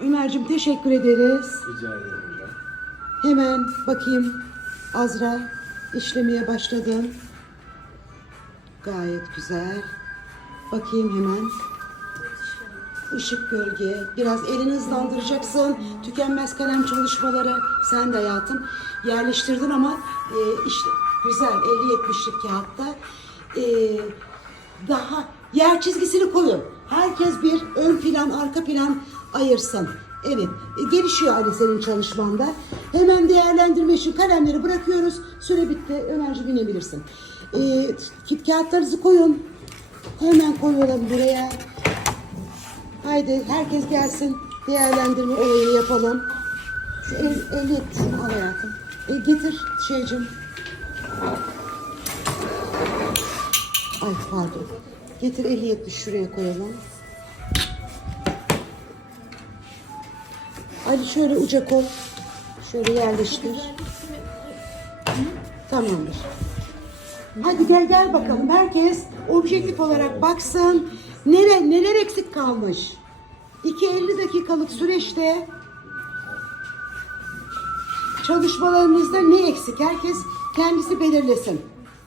Ömer'cim teşekkür ederiz. Rica ederim hocam. Hemen bakayım. Azra işlemeye başladım. Gayet güzel. Bakayım hemen. Işık gölge. Biraz elini hızlandıracaksın. Tükenmez kalem çalışmaları. Sen de hayatım yerleştirdin ama e, işte güzel 50-70'lik kağıtta. E, daha yer çizgisini koyun. Herkes bir ön plan, arka plan ayırsın. Evet, e, gelişiyor Ali senin çalışmanda. Hemen değerlendirme için kalemleri bırakıyoruz. Süre bitti. Ömerci binebilirsin. E, kit kağıtlarınızı koyun. Hemen koyalım buraya. Haydi herkes gelsin. Değerlendirme olayını yapalım. Şu el, şunu al hayatım. E, getir şeycim. Ay pardon. Getir 50 70 şuraya koyalım. Ali şöyle uca koy. Şöyle yerleştir. Tamamdır. Hadi gel gel bakalım. Herkes objektif olarak baksın. Nere, neler eksik kalmış? 2-50 dakikalık süreçte çalışmalarınızda ne eksik? Herkes kendisi belirlesin.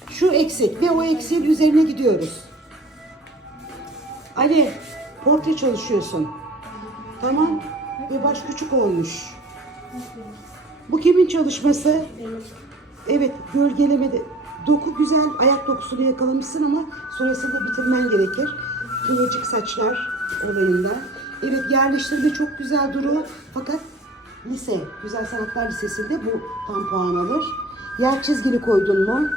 Şu eksik ve o eksiğin üzerine gidiyoruz. Ali, portre çalışıyorsun. Tamam. Ve baş küçük olmuş. Bu kimin çalışması? Evet, gölgelemede. Doku güzel, ayak dokusunu yakalamışsın ama sonrasında bitirmen gerekir. Kıvırcık saçlar olayında. Evet, yerleştirme çok güzel Duru. Fakat lise, Güzel Sanatlar Lisesi'nde bu tam puan alır. Yer çizgili koydun mu?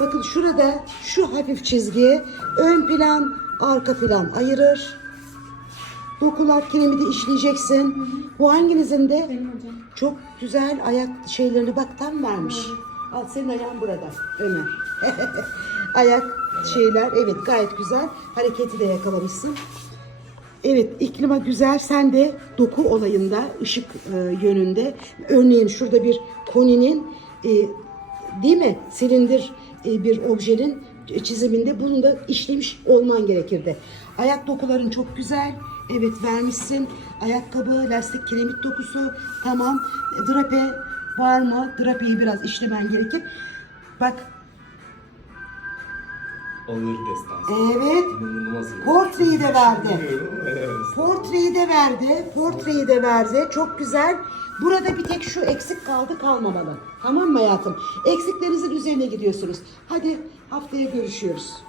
Bakın şurada şu hafif çizgi ön plan, arka plan ayırır. Dokular kiremidi işleyeceksin. Bu hanginizin de? Benim hocam. Çok güzel ayak şeylerini bak tam vermiş. Al senin ayağın burada Ömer. ayak şeyler evet gayet güzel. Hareketi de yakalamışsın. Evet iklima güzel. Sen de doku olayında ışık e, yönünde. Örneğin şurada bir koninin e, değil mi? Silindir e, bir objenin çiziminde bunu da işlemiş olman gerekirdi. Ayak dokuların çok güzel. Evet vermişsin. Ayakkabı, lastik, kiremit dokusu. Tamam. Drape var mı? Drapeyi biraz işlemen gerekir. Bak Ağır destansı. evet. İnanılmaz. Portreyi de verdi. Portreyi de verdi. Portreyi de verdi. Çok güzel. Burada bir tek şu eksik kaldı kalmamalı. Tamam mı hayatım? Eksiklerinizin üzerine gidiyorsunuz. Hadi haftaya görüşüyoruz.